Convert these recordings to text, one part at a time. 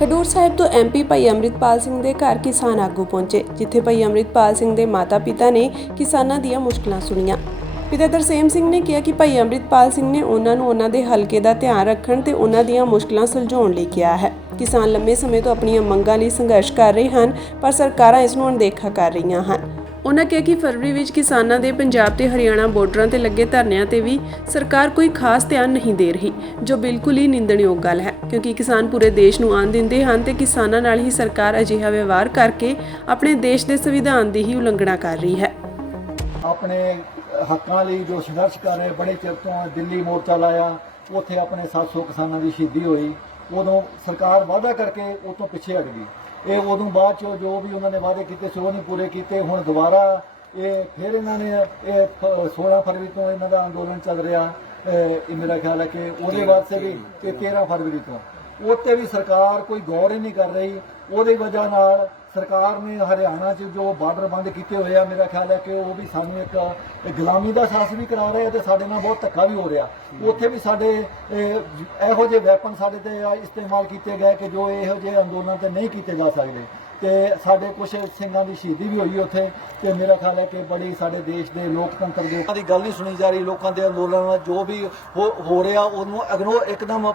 ਖਡੂਰ ਸਾਹਿਬ ਤੋਂ ਐਮਪੀ ਭਾਈ ਅੰਮ੍ਰਿਤਪਾਲ ਸਿੰਘ ਦੇ ਘਰ ਕਿਸਾਨ ਆਗੂ ਪਹੁੰਚੇ, ਜਿੱਥੇ ਭਾਈ ਅੰਮ੍ਰਿਤਪਾਲ ਸਿੰਘ ਦੇ ਮਾਤਾ-ਪਿਤਾ ਨੇ ਕਿਸਾਨਾਂ ਦੀਆਂ ਮੁਸ਼ਕਲਾਂ ਸੁਣੀਆਂ। ਪਿਤਾ ਤਰਸੇਮ ਸਿੰਘ ਨੇ ਕਿਹਾ ਕਿ ਭਾਈ ਅੰਮ੍ਰਿਤਪਾਲ ਸਿੰਘ ਨੇ ਉਹਨਾਂ ਨੂੰ ਉਹਨਾਂ ਦੇ ਹਲਕੇ ਦਾ ਧਿਆਨ ਰੱਖਣ ਤੇ ਉਹਨਾਂ ਦੀਆਂ ਮੁਸ਼ਕਲਾਂ ਸੁਲਝਾਉਣ ਲਈ ਕਿਹਾ ਹੈ। ਕਿਸਾਨ ਲੰਮੇ ਸਮੇਂ ਤੋਂ ਆਪਣੀਆਂ ਮੰਗਾਂ ਲਈ ਸੰਘਰਸ਼ ਕਰ ਰਹੇ ਹਨ, ਪਰ ਸਰਕਾਰਾਂ ਇਸ ਨੂੰ ਅਣਦੇਖਾ ਕਰ ਰਹੀਆਂ ਹਨ। ਉਹਨਾਂ ਕਿਹਾ ਕਿ ਫਰਵਰੀ ਵਿੱਚ ਕਿਸਾਨਾਂ ਦੇ ਪੰਜਾਬ ਤੇ ਹਰਿਆਣਾ ਬਾਰਡਰਾਂ ਤੇ ਲੱਗੇ ਧਰਨਿਆਂ ਤੇ ਵੀ ਸਰਕਾਰ ਕੋਈ ਖਾਸ ਧਿਆਨ ਨਹੀਂ ਦੇ ਰਹੀ, ਜੋ ਬਿਲਕੁਲ ਹੀ ਨਿੰਦਣਯੋਗ ਗੱਲ ਹੈ। ਕਿਉਂਕਿ ਕਿਸਾਨ ਪੂਰੇ ਦੇਸ਼ ਨੂੰ ਆਨ ਦਿੰਦੇ ਹਨ ਤੇ ਕਿਸਾਨਾਂ ਨਾਲ ਹੀ ਸਰਕਾਰ ਅਜਿਹਾ ਵਿਵਹਾਰ ਕਰਕੇ ਆਪਣੇ ਦੇਸ਼ ਦੇ ਸੰਵਿਧਾਨ ਦੀ ਹੀ ਉਲੰਘਣਾ ਕਰ ਰਹੀ ਹੈ। ਆਪਣੇ ਹੱਕਾਂ ਲਈ ਜੋ ਸੰਘਰਸ਼ ਕਰ ਰਹੇ, ਬੜੇ ਚਿਰ ਤੋਂ ਦਿੱਲੀ ਮੋਰਚਾ ਲਾਇਆ, ਉੱਥੇ ਆਪਣੇ 700 ਕਿਸਾਨਾਂ ਦੀ ਸ਼ਹੀਦੀ ਹੋਈ, ਉਦੋਂ ਸਰਕਾਰ ਵਾਅਦਾ ਕਰਕੇ ਉਹ ਤੋਂ ਪਿੱਛੇ ਹਟ ਗਈ। ਇਹ ਉਦੋਂ ਬਾਅਦ ਚੋਂ ਜੋ ਵੀ ਉਹਨਾਂ ਨੇ ਵਾਅਦੇ ਕੀਤੇ ਸੀ ਉਹ ਨਹੀਂ ਪੂਰੇ ਕੀਤੇ ਹੁਣ ਦੁਬਾਰਾ ਇਹ ਫਿਰ ਇਹਨਾਂ ਨੇ ਇਹ ਫ- 16 ਫਰਵਰੀ ਤੋਂ ਇਹਨਾਂ ਦਾ ਅੰਦੋਲਨ ਚੱਲ ਰਿਹਾ ਇਹ ਇਹ ਮੇਰਾ ਖਿਆਲ ਹੈ ਕਿ ਉਹਦੇ ਵਾਸਤੇ ਵੀ ਤੇ। 13 ਫਰਵਰੀ ਤੋਂ। ਉੱਤੇ ਵੀ ਸਰਕਾਰ ਕੋਈ ਗੌਰ ਹੀ ਨਹੀਂ ਕਰ ਰਹੀ ਉਹਦੀ ਵਜ੍ਹਾ ਨਾਲ ਸਰਕਾਰ ਨੇ ਹਰਿਆਣਾ 'ਚ ਜੋ ਬਾਰਡਰ ਬੰਦ ਕੀਤੇ ਹੋਏ ਆ, ਮੇਰਾ ਖਿਆਲ ਹੈ ਕਿ ਉਹ ਵੀ ਸਾਨੂੰ ਇੱਕ ਗੁਲਾਮੀ ਦਾ ਸਾਹਸ ਵੀ ਕਰਾ ਰਹੇ ਆ ਤੇ ਸਾਡੇ ਨਾਲ ਬਹੁਤ ਧੱਕਾ ਵੀ ਹੋ ਰਿਹਾ। ਉੱਥੇ ਵੀ ਸਾਡੇ, ਇਹੋ ਜਿਹੇ ਵੈਪਨ ਸਾਡੇ ਤੇ ਇਸਤੇਮਾਲ ਕੀਤੇ ਗਏ ਕਿ ਜੋ ਇਹੋ ਜਿਹੇ ਅੰਦੋਲਨ ਤੇ ਨਹੀਂ ਕੀਤੇ ਜਾ ਸਕਦੇ। ਤੇ ਸਾਡੇ ਕੁਝ ਸਿੰਘਾਂ ਦੀ ਸ਼ਹੀਦੀ ਵੀ ਹੋਈ ਉੱਥੇ ਤੇ ਮੇਰਾ ਖਿਆਲ ਹੈ ਕਿ ਬੜੀ ਸਾਡੇ ਦੇਸ਼ ਦੇ ਲੋਕਤੰਤਰ ਦੇ ਲੋਕਾਂ ਦੀ ਗੱਲ ਨਹੀਂ ਸੁਣੀ ਜਾ ਰਹੀ, ਲੋਕਾਂ ਦੇ ਅੰਦੋਲਨ ਜੋ ਵੀ ਹੋ ਰਿਹਾ, ਉਹਨੂੰ ਇਗਨੋਰ ਇੱਕਦਮ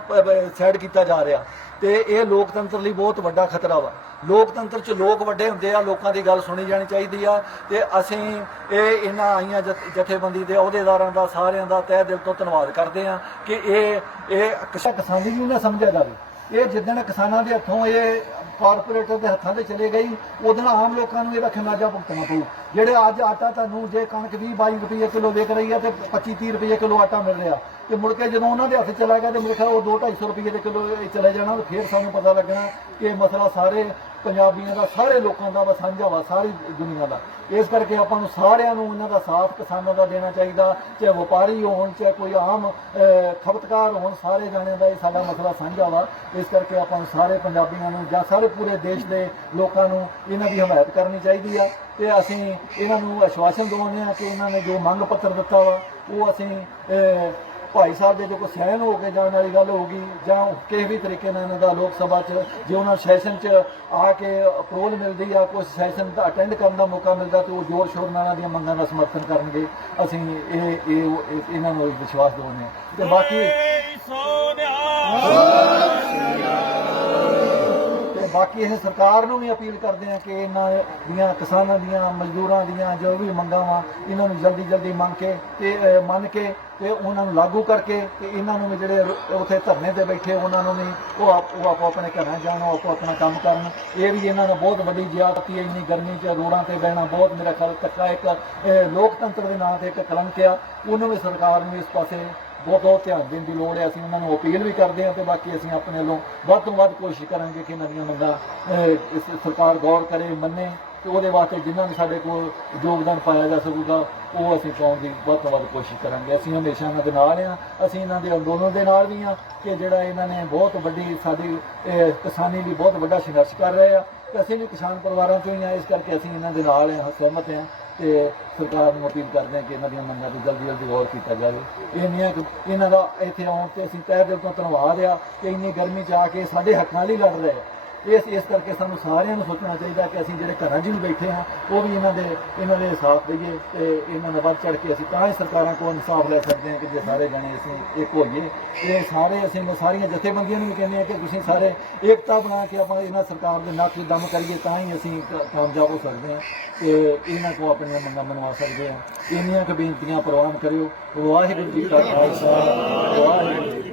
ਸਾਈਡ ਕੀਤਾ ਜਾ ਰਿਹਾ। ਤੇ ਇਹ ਲੋਕਤੰਤਰ ਲਈ ਬਹੁਤ ਵੱਡਾ ਖਤਰਾ ਵਾ। ਲੋਕਤੰਤਰ 'ਚ ਲੋਕ ਵੱਡੇ ਹੁੰਦੇ ਆ, ਲੋਕਾਂ ਦੀ ਗੱਲ ਸੁਣੀ ਜਾਣੀ ਚਾਹੀਦੀ ਆ। ਤੇ ਅਸੀਂ ਇਹ ਇਹਨਾਂ ਆਈਆਂ ਜਥ- ਜਥੇਬੰਦੀ ਦੇ ਅਹੁਦੇਦਾਰਾਂ ਦਾ, ਸਾਰਿਆਂ ਦਾ ਤਹਿ ਦਿਲ ਤੋਂ ਧੰਨਵਾਦ ਕਰਦੇ ਆ ਕਿ ਇਹ ਇਹ ਕਿਸਾਨੀ ਨੂੰ ਨਾ ਸਮਝਿਆ ਜਾਵੇ। ਇਹ ਜਿੱਦਣ ਕਿਸਾਨਾਂ ਦੇ ਹੱਥੋਂ ਇਹ ਕਾਰਪੋਰੇਟਰ ਦੇ ਹੱਥਾਂ ਤੇ ਚਲੇ ਗਈ ਉਦੋਂ ਆਮ ਲੋਕਾਂ ਨੂੰ ਇਹਦਾ ਖਮਿਆਜਾ ਭੁਗਤਣਾ ਪਊ। ਜਿਹੜੇ ਅੱਜ ਆਟਾ ਤੁਹਾਨੂੰ ਜੇ ਕਣਕ 20 22 ਰੁਪਏ ਕਿਲੋ ਵਿਕ ਰਹੀ ਹੈ ਤੇ 25 30 ਰੁਪਏ ਕਿਲੋ ਆਟਾ ਮਿਲ ਰਿਹਾ। ਤੇ ਮੁੜ ਕੇ ਜਦੋਂ ਉਹਨਾਂ ਦੇ ਹੱਥ ਚਲਾ ਗਿਆ ਤੇ ਮੇਰੇ ਖਿਆਲ ਉਹ 2 250 ਰੁਪਏ ਦੇ ਕਿਲੋ ਇਹ ਚਲੇ ਜਾਣਾ ਤੇ ਫਿਰ ਸਾਨੂੰ ਪਤਾ ਲੱਗਣਾ ਕਿ ਇਹ ਮਸਲਾ ਸਾਰੇ ਪੰਜਾਬੀਆਂ ਦਾ, ਸਾਰੇ ਲੋਕਾਂ ਦਾ ਵਾ, ਸਾਂਝਾ ਵਾ, ਸਾਰੀ ਦੁਨੀਆ ਦਾ। ਇਸ ਕਰਕੇ ਆਪਾਂ ਨੂੰ ਸਾਰਿਆਂ ਨੂੰ ਇਹਨਾਂ ਦਾ ਸਾਥ ਕਿਸਾਨਾਂ ਦਾ ਦੇਣਾ ਚਾਹੀਦਾ, ਚਾਹੇ ਵਪਾਰੀ ਹੋਣ, ਚਾਹੇ ਕੋਈ ਆਮ ਖਪਤਕਾਰ ਹੋਣ, ਸਾਰੇ ਜਾਣਿਆਂ ਦਾ ਇਹ ਸਾਡਾ ਮਸਲਾ ਸਾਂਝਾ ਵਾ। ਇਸ ਕਰਕੇ ਆਪਾਂ ਨੂੰ ਸਾਰੇ ਪੰਜਾਬੀਆਂ ਨੂੰ ਜਾਂ ਸਾਰੇ ਪੂਰੇ ਦੇਸ਼ ਦੇ ਲੋਕਾਂ ਨੂੰ ਇਹਨਾਂ ਦੀ ਹਮਾਇਤ ਕਰਨੀ ਚਾਹੀਦੀ ਆ ਤੇ ਅਸੀਂ ਇਹਨਾਂ ਨੂੰ ਆਸ਼ਵਾਸਨ ਦਿਵਾਉਂਦੇ ਆ ਕਿ ਇਹਨਾਂ ਨੇ ਜੋ ਮੰਗ ਪੱਤਰ ਦਿੱਤਾ ਵਾ, ਉਹ ਅਸੀਂ ਭਾਈ ਸਾਹਿਬ ਦੇ ਜੋ ਕੋਈ ਸਹਿਣ ਹੋ ਕੇ ਜਾਣ ਵਾਲੀ ਗੱਲ ਹੋਊਗੀ ਜਾਂ ਕਿਸੇ ਵੀ ਤਰੀਕੇ ਨਾਲ ਇਹਨਾਂ ਦਾ ਲੋਕ ਸਭਾ 'ਚ ਜੇ ਉਹਨਾਂ ਸੈਸ਼ਨ 'ਚ ਆ ਕੇ ਅਪਰੋਲ ਮਿਲਦੀ ਆ, ਕੋਈ ਸੈਸ਼ਨ ਦਾ ਅਟੈਂਡ ਕਰਨ ਦਾ ਮੌਕਾ ਮਿਲਦਾ ਤੇ ਉਹ ਜ਼ੋਰ ਸ਼ੋਰ ਨਾਲ ਇਹਨਾਂ ਦੀਆਂ ਮੰਗਾਂ ਦਾ ਸਮਰਥਨ ਕਰਨਗੇ। ਅਸੀਂ ਇਹ ਇਹ ਇਹਨਾਂ ਨੂੰ ਵਿਸ਼ਵਾਸ ਦਿਵਾਉਂਦੇ ਹਾਂ। ਤੇ ਬਾਕੀ ਤੇ ਬਾਕੀ ਅਸੀਂ ਸਰਕਾਰ ਨੂੰ ਵੀ ਅਪੀਲ ਕਰਦੇ ਹਾਂ ਕਿ ਇਹਨਾਂ ਦੀਆਂ ਕਿਸਾਨਾਂ ਦੀਆਂ ਮਜ਼ਦੂਰਾਂ ਦੀਆਂ ਜੋ ਵੀ ਮੰਗਾਂ ਵਾ ਇਹਨਾਂ ਨੂੰ ਜਲਦੀ ਜਲਦੀ ਮੰਗ ਕੇ ਤੇ ਅਹ, ਮੰਨ ਕੇ ਤੇ ਉਹਨਾਂ ਨੂੰ ਲਾਗੂ ਕਰਕੇ ਤੇ ਇਹਨਾਂ ਨੂੰ ਵੀ ਜਿਹੜੇ ਰੋ- ਉੱਥੇ ਧਰਨੇ ਤੇ ਬੈਠੇ ਉਹਨਾਂ ਨੂੰ ਵੀ ਉਹ ਆਪ ਉਹ ਆਪੋ ਆਪਣੇ ਘਰਾਂ ਜਾਣ ਉਹ ਆਪੋ ਆਪਣਾ ਕੰਮ ਕਰਨ। ਇਹ ਵੀ ਇਹਨਾਂ ਨੂੰ ਬਹੁਤ ਵੱਡੀ ਜ਼ਿਆਦਤੀ ਹੈ ਇੰਨੀ ਗਰਮੀ 'ਚ ਰੋਡਾਂ ਤੇ ਬਹਿਣਾ ਬਹੁਤ ਮੇਰਾ ਖਿਆਲ ਧੱਕਾ ਇੱਕ ਇਹ ਲੋਕਤੰਤਰ ਦੇ ਨਾਂ ਤੇ ਇੱਕ ਕਲੰਕ ਆ। ਉਹਨੂੰ ਵੀ ਸਰਕਾਰ ਨੂੰ ਇਸ ਪਾਸੇ ਬਹੁਤ ਬਹੁਤ ਧਿਆਨ ਦੇਣ ਦੀ ਲੋੜ ਹੈ। ਅਸੀਂ ਉਹਨਾਂ ਨੂੰ ਅਪੀਲ ਵੀ ਕਰਦੇ ਹਾਂ ਤੇ ਬਾਕੀ ਅਸੀਂ ਆਪਣੇ ਵੱਲੋਂ ਵੱਧ ਤੋਂ ਵੱਧ ਕੋਸ਼ਿਸ਼ ਕਰਾਂਗੇ ਕਿ ਇਹਨਾਂ ਦੀਆਂ ਮੰਗਾਂ ਇਸ ਸਰਕਾਰ ਗੌਰ ਕਰੇ, ਮੰਨੇ ਤੇ ਉਹਦੇ ਵਾਸਤੇ ਜਿੰਨਾ ਵੀ ਸਾਡੇ ਕੋਲ ਯੋਗਦਾਨ ਪਾਇਆ ਜਾ ਸਕੂਗਾ, ਉਹ ਅਸੀਂ ਪਾਉਣ ਦੀ ਵੱਧ ਤੋਂ ਵੱਧ ਕੋਸ਼ਿਸ਼ ਕਰਾਂਗੇ। ਅਸੀਂ ਹਮੇਸ਼ਾ ਇਹਨਾਂ ਦੇ ਨਾਲ ਆ ਅਸੀਂ ਇਹਨਾਂ ਦੇ ਅੰਦੋਲਨ ਦੇ ਨਾਲ ਵੀ ਆ ਕਿ ਜਿਹੜਾ ਇਹਨਾਂ ਨੇ ਬਹੁਤ ਵੱਡੀ ਸਾਡੀ ਕਿਸਾਨੀ ਲਈ ਬਹੁਤ ਵੱਡਾ ਸੰਘਰਸ਼ ਕਰ ਰਹੇ ਆ। ਤੇ ਅਸੀਂ ਵੀ ਕਿਸਾਨ ਪਰਿਵਾਰਾਂ ਚੋਂ ਹੀ ਆ ਇਸ ਕਰਕੇ ਅਸੀਂ ਇਹਨਾਂ ਦੇ ਨਾਲ ਆ ਸਹਿਮਤ ਆ ਤੇ ਸਰਕਾਰ ਨੂੰ ਅਪੀਲ ਕਰਦੇ ਹਾਂ ਕਿ ਇਹਨਾਂ ਦੀਆਂ ਮੰਗਾਂ ਤੇ ਜਲਦੀ ਜਲਦੀ ਗੌਰ ਕੀਤਾ ਜਾਵੇ। ਇਹ ਨਹੀਂ ਇਹਨਾਂ ਦਾ ਇੱਥੇ ਆਉਣ ਤੇ ਅਸੀਂ ਤਹਿ ਦਿਲ ਤੋਂ ਧੰਨਵਾਦ ਆ ਕਿ ਇੰਨੀ ਗਰਮੀ ਚ ਆ ਕੇ ਸਾਡੇ ਹੱਕਾਂ ਲਈ ਲੜ ਰਹੇ ਆ। ਇਸ ਇਸ ਕਰਕੇ ਸਾਨੂੰ ਸਾਰਿਆਂ ਨੂੰ ਸੋਚਣਾ ਚਾਹੀਦਾ ਕਿ ਅਸੀਂ ਜਿਹੜੇ ਘਰਾਂ 'ਚ ਵੀ ਬੈਠੇ ਹਾਂ, ਉਹ ਵੀ ਇਹਨਾਂ ਦੇ ਇਹਨਾਂ ਦੇ ਸਾਥ ਦਈਏ ਤੇ ਇਹਨਾਂ ਦਾ ਵੱਧ ਚੜ ਕੇ ਅਸੀਂ ਤਾਂ ਹੀ ਸਰਕਾਰਾਂ ਕੋਲ ਇਨਸਾਫ ਲੈ ਸਕਦੇ ਹਾਂ ਕਿ ਜੇ ਸਾਰੇ ਜਾਣੇ ਅਸੀਂ ਇੱਕ ਹੋਈਏ। ਇਹ ਸਾਰੇ ਅਸੀਂ ਸਾਰੀਆਂ ਜਥੇਬੰਦੀਆਂ ਨੂੰ ਵੀ ਕਹਿੰਦੇ ਹਾਂ ਕਿ ਤੁਸੀਂ ਸਾਰੇ ਏਕਤਾ ਬਣਾ ਕੇ ਆਪਾਂ ਇਹਨਾਂ ਸਰਕਾਰ ਦੇ ਨੱਕ 'ਚ ਦਮ ਕਰੀਏ ਤਾਂ ਹੀ ਅਸੀਂ ਕਾਮਯਾਬ ਹੋ ਸਕਦੇ ਹਾਂ ਤੇ ਇਹਨਾਂ ਕੋ ਆਪਣੀਆਂ ਮੰਗਾਂ ਮਨਵਾ ਸਕਦੇ ਹਾਂ। ਇੰਨੀਆਂ ਕੁ ਬੇਨਤੀਆਂ ਪ੍ਰਵਾਨ ਕਰਿਓ। ਵਾਹਿਗੁਰੂ ਜੀ ਕਾ ਖਾਲਸਾ, ਵਾਹਿਗੁਰੂ ਜੀ